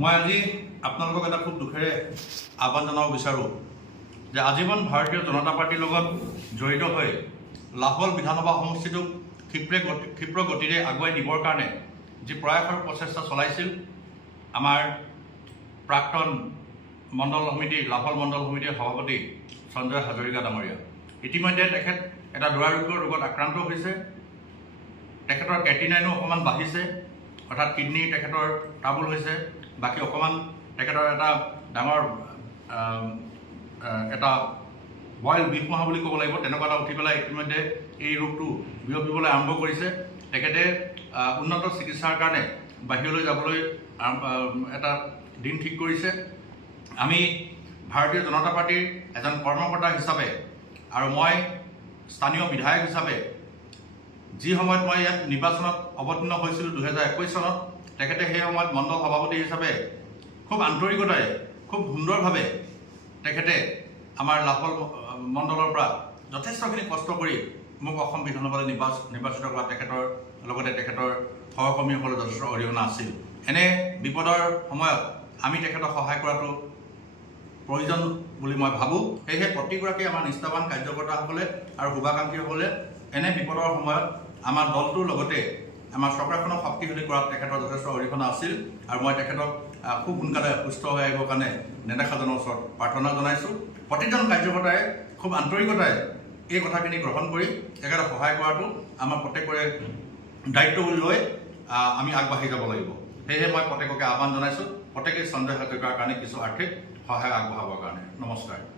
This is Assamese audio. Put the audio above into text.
মই আজি আপোনালোকক এটা খুব দুখেৰে আহ্বান জনাব বিচাৰোঁ যে আজীৱন ভাৰতীয় জনতা পাৰ্টিৰ লগত জড়িত হৈ লাহোৱাল বিধানসভা সমষ্টিটোক ক্ষীপ্ৰ গতিৰে আগুৱাই নিবৰ কাৰণে যি প্ৰয়াস আৰু প্ৰচেষ্টা চলাইছিল আমাৰ প্ৰাক্তন মণ্ডল সমিতিৰ লাহোৱাল মণ্ডল সমিতিৰ সভাপতি সঞ্জয় হাজৰিকা ডাঙৰীয়া। ইতিমধ্যে তেখেত এটা দুৰাৰোগ্য ৰোগত আক্ৰান্ত হৈছে। তেখেতৰ কেটিনাইনো অকণমান বাঢ়িছে, অৰ্থাৎ কিডনী তেখেতৰ ট্ৰাবুল হৈছে। বাকী অকণমান তেখেতৰ এটা ডাঙৰ এটা বইল বিষমহা বুলি ক'ব লাগিব, তেনেকুৱা এটা উঠি পেলাই ইতিমধ্যে এই ৰোগটো বিয়পিবলৈ আৰম্ভ কৰিছে। তেখেতে উন্নত চিকিৎসাৰ কাৰণে বাহিৰলৈ যাবলৈ এটা দিন ঠিক কৰিছে। আমি ভাৰতীয় জনতা পাৰ্টিৰ এজন কৰ্মকৰ্তা হিচাপে আৰু মই স্থানীয় বিধায়ক হিচাপে যি সময়ত মই ইয়াত নিৰ্বাচনত অৱতীৰ্ণ হৈছিলোঁ 2021 চনত, তেখেতে সেই সময়ত মণ্ডল সভাপতি হিচাপে খুব আন্তৰিকতাৰে খুব সুন্দৰভাৱে তেখেতে আমাৰ লাহোৱাল মণ্ডলৰ পৰা যথেষ্টখিনি কষ্ট কৰি মোক অসম বিধানসভালৈ নিৰ্বাচিত কৰা তেখেতৰ লগতে তেখেতৰ সহকৰ্মীসকলৰ যথেষ্ট অৰিহণা আছিল। এনে বিপদৰ সময়ত আমি তেখেতক সহায় কৰাটো প্ৰয়োজন বুলি মই ভাবোঁ। সেয়েহে প্ৰতিগৰাকী আমাৰ নিষ্ঠাৱান কাৰ্যকৰ্তাসকলে আৰু শুভাকাংক্ষীসকলে এনে বিপদৰ সময়ত আমাৰ দলটোৰ লগতে আমাৰ চৰকাৰখনক শক্তিশালী কৰাত তেখেতৰ যথেষ্ট অৰিহণা আছিল আৰু মই তেখেতক খুব সোনকালে সুস্থ হৈ আহিবৰ কাৰণে নেদেখাজনৰ ওচৰত প্ৰাৰ্থনা জনাইছোঁ। প্ৰতিজন কাৰ্যকৰ্তাই খুব আন্তৰিকতাৰে এই কথাখিনি গ্ৰহণ কৰি তেখেতক সহায় কৰাটো আমাৰ প্ৰত্যেকৰে দায়িত্ব বুলি লৈ আমি আগবাঢ়ি যাব লাগিব। সেয়েহে মই প্ৰত্যেককে আহ্বান জনাইছোঁ, প্ৰত্যেকেই সঞ্জয় হাজৰিকাৰ কাৰণে কিছু আৰ্থিক সহায় আগবঢ়াবৰ কাৰণে। নমস্কাৰ।